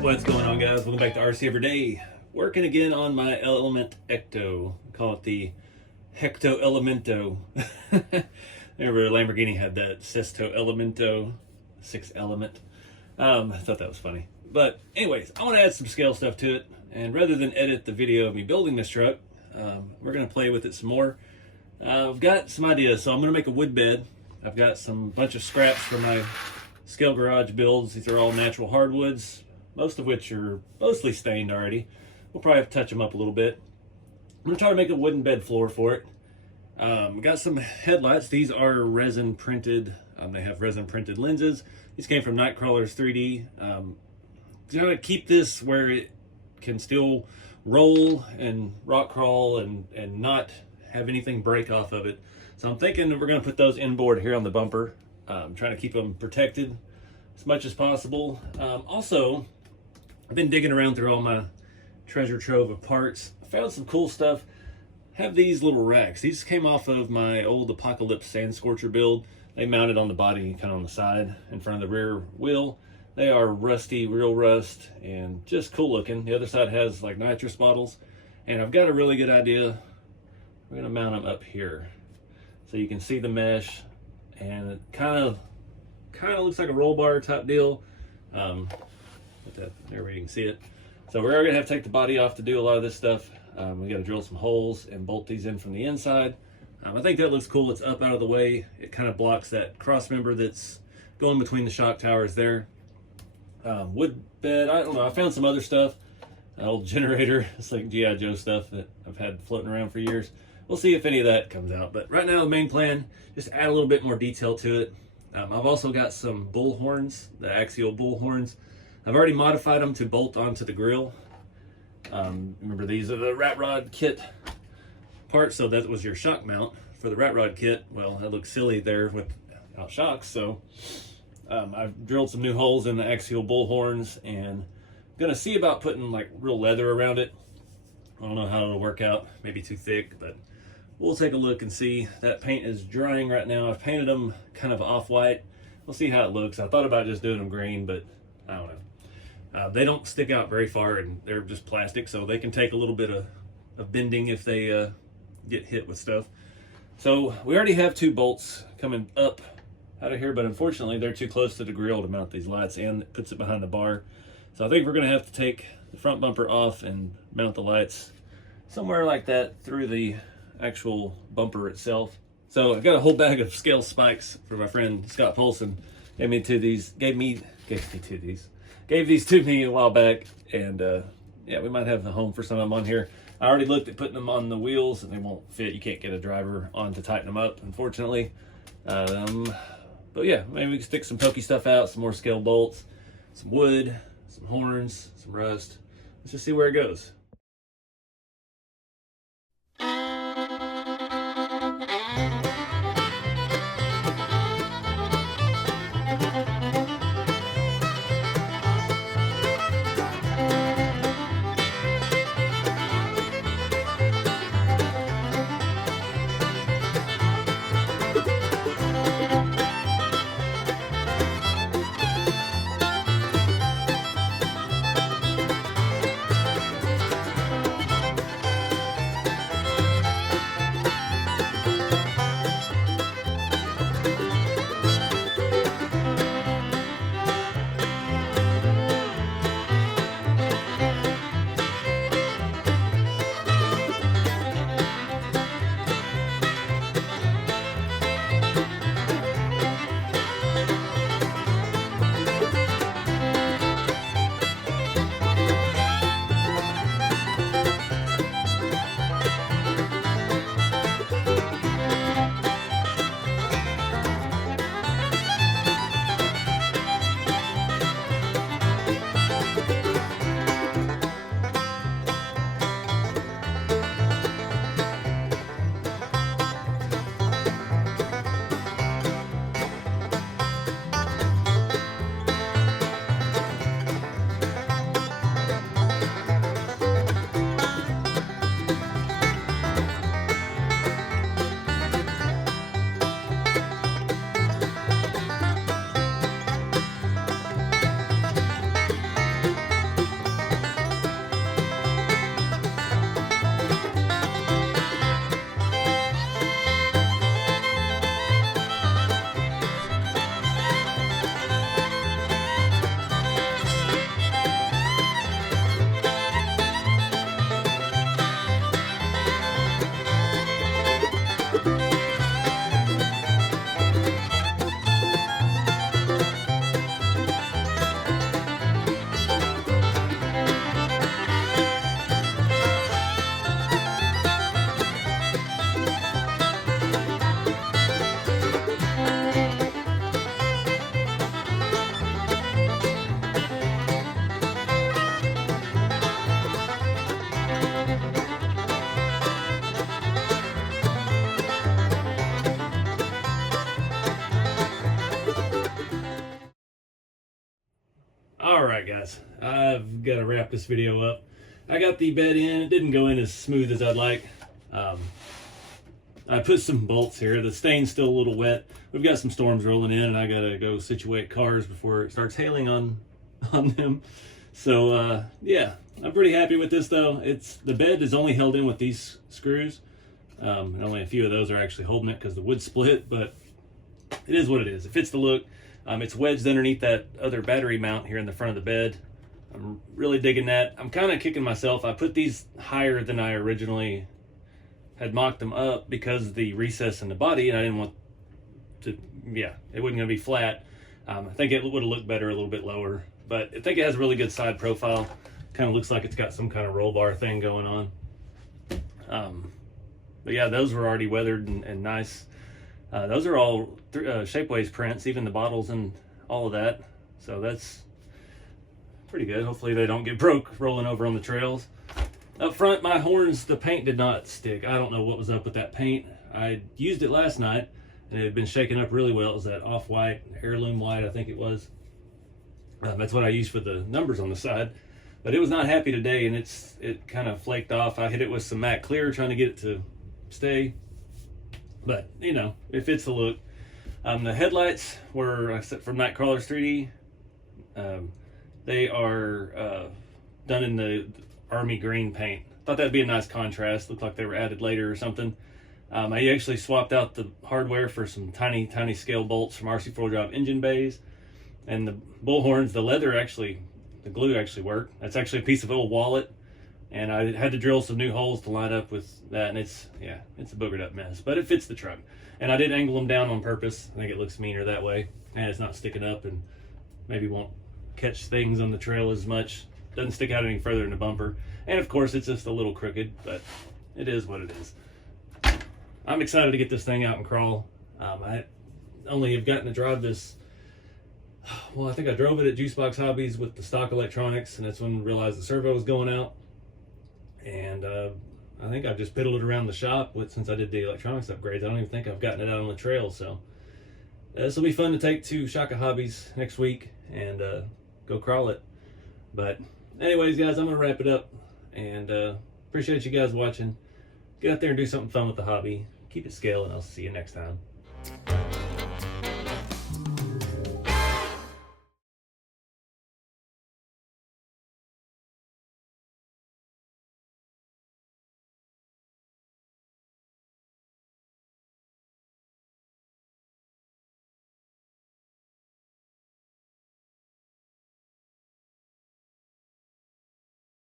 What's going on, guys? Welcome back to RC Everyday. Working again on my Element Ecto. I call it the Hecto Elemento. Remember Lamborghini had that Sesto Elemento 6 element. I thought that was funny. But anyways, I want to add some scale stuff to it. And rather than edit the video of me building this truck, we're going to play with it some more. I've got some ideas. So I'm going to make a wood bed. I've got some bunch of scraps from my scale garage builds. These are all natural hardwoods, most of which are mostly stained already. We'll probably have to touch them up a little bit. I'm going to try to make a wooden bed floor for it. Got some headlights. These are resin printed. They have resin printed lenses. These came from Nightcrawler's 3D. Trying to keep this where it can still roll and rock crawl and not have anything break off of it. So I'm thinking we're going to put those inboard here on the bumper. Trying to keep them protected as much as possible. Also, I've been digging around through all my treasure trove of parts. I found some cool stuff. Have these little racks. These came off of my old Apocalypse Sand Scorcher build. They mounted on the body, kind of on the side, in front of the rear wheel. They are rusty, real rust, and just cool looking. The other side has like nitrous bottles. And I've got a really good idea. We're gonna mount them up here. So you can see the mesh. And it kind of looks like a roll bar type deal. Put that there where you can see it. So we're gonna have to take the body off to do a lot of this stuff. We got to drill some holes and bolt these in from the inside. I think that looks cool. It's up out of the way. It kind of blocks that cross member that's going between the shock towers there. Wood bed, I don't know. I found some other stuff. An old generator. It's like G.I. Joe stuff that I've had floating around for years. We'll see if any of that comes out. But right now, the main plan, just add a little bit more detail to it. I've also got some bull horns, the axial bull horns. I've already modified them to bolt onto the grill. Remember, these are the rat rod kit parts, so that was your shock mount for the rat rod kit. Well, that looks silly there without shocks, so I've drilled some new holes in the axial bull horns, and I'm gonna see about putting like real leather around it. I don't know how it'll work out, maybe too thick, but we'll take a look and see. That paint is drying right now. I've painted them kind of off-white. We'll see how it looks. I thought about just doing them green, but I don't know. They don't stick out very far, and they're just plastic, so they can take a little bit of bending if they get hit with stuff. So we already have two bolts coming up out of here, but unfortunately they're too close to the grill to mount these lights, and it puts it behind the bar. So I think we're going to have to take the front bumper off and mount the lights somewhere like that through the actual bumper itself. So I've got a whole bag of scale spikes for my friend Scott Polson. Gave these to me a while back, and yeah, we might have a home for some of them on here. I already looked at putting them on the wheels, and they won't fit. You can't get a driver on to tighten them up, unfortunately. But yeah, maybe we can stick some pokey stuff out, some more scale bolts, some wood, some horns, some rust. Let's just see where it goes. Alright guys, I've got to wrap this video up. I got the bed in. It didn't go in as smooth as I'd like. I put some bolts here. The stain's still a little wet. We've got some storms rolling in and I gotta go situate cars before it starts hailing on them. So yeah, I'm pretty happy with this though. The bed is only held in with these screws. And only a few of those are actually holding it because the wood split, but it is what it is. It fits the look. It's wedged underneath that other battery mount here in the front of the bed. I'm really digging that. I'm kind of kicking myself. I put these higher than I originally had mocked them up because of the recess in the body, and I didn't want to, yeah, it wasn't going to be flat. I think it would have looked better a little bit lower, but I think it has a really good side profile. Kind of looks like it's got some kind of roll bar thing going on. But yeah, those were already weathered and nice. Those are all Shapeways prints, even the bottles and all of that. So that's pretty good. Hopefully they don't get broke rolling over on the trails. Up front, my horns, the paint did not stick. I don't know what was up with that paint. I used it last night and it had been shaken up really well. It was that off-white, heirloom white, I think it was. That's what I used for the numbers on the side. But it was not happy today and it kind of flaked off. I hit it with some matte clear trying to get it to stay. But, you know, it fits the look. The headlights were from RCcrawler 3D. They are done in the army green paint. Thought that'd be a nice contrast. Looked like they were added later or something. I actually swapped out the hardware for some tiny scale bolts from RC 4-drive engine bays. And the bullhorns, the leather actually, the glue actually worked. That's actually a piece of old wallet. And I had to drill some new holes to line up with that, and it's a boogered up mess, but it fits the truck. And I did angle them down on purpose. I think it looks meaner that way, and it's not sticking up and maybe won't catch things on the trail as much. Doesn't stick out any further in the bumper. And of course it's just a little crooked, but it is what it is. I'm excited to get this thing out and crawl. I only have gotten to drive this, well, I think I drove it at Juicebox Hobbies with the stock electronics, and that's when I realized the servo was going out. And I think I've just piddled it around the shop since I did the electronics upgrades. I don't even think I've gotten it out on the trail. So this will be fun to take to Shaka Hobbies next week and go crawl it. But anyways, guys, I'm going to wrap it up. And appreciate you guys watching. Get out there and do something fun with the hobby. Keep it scale, and I'll see you next time.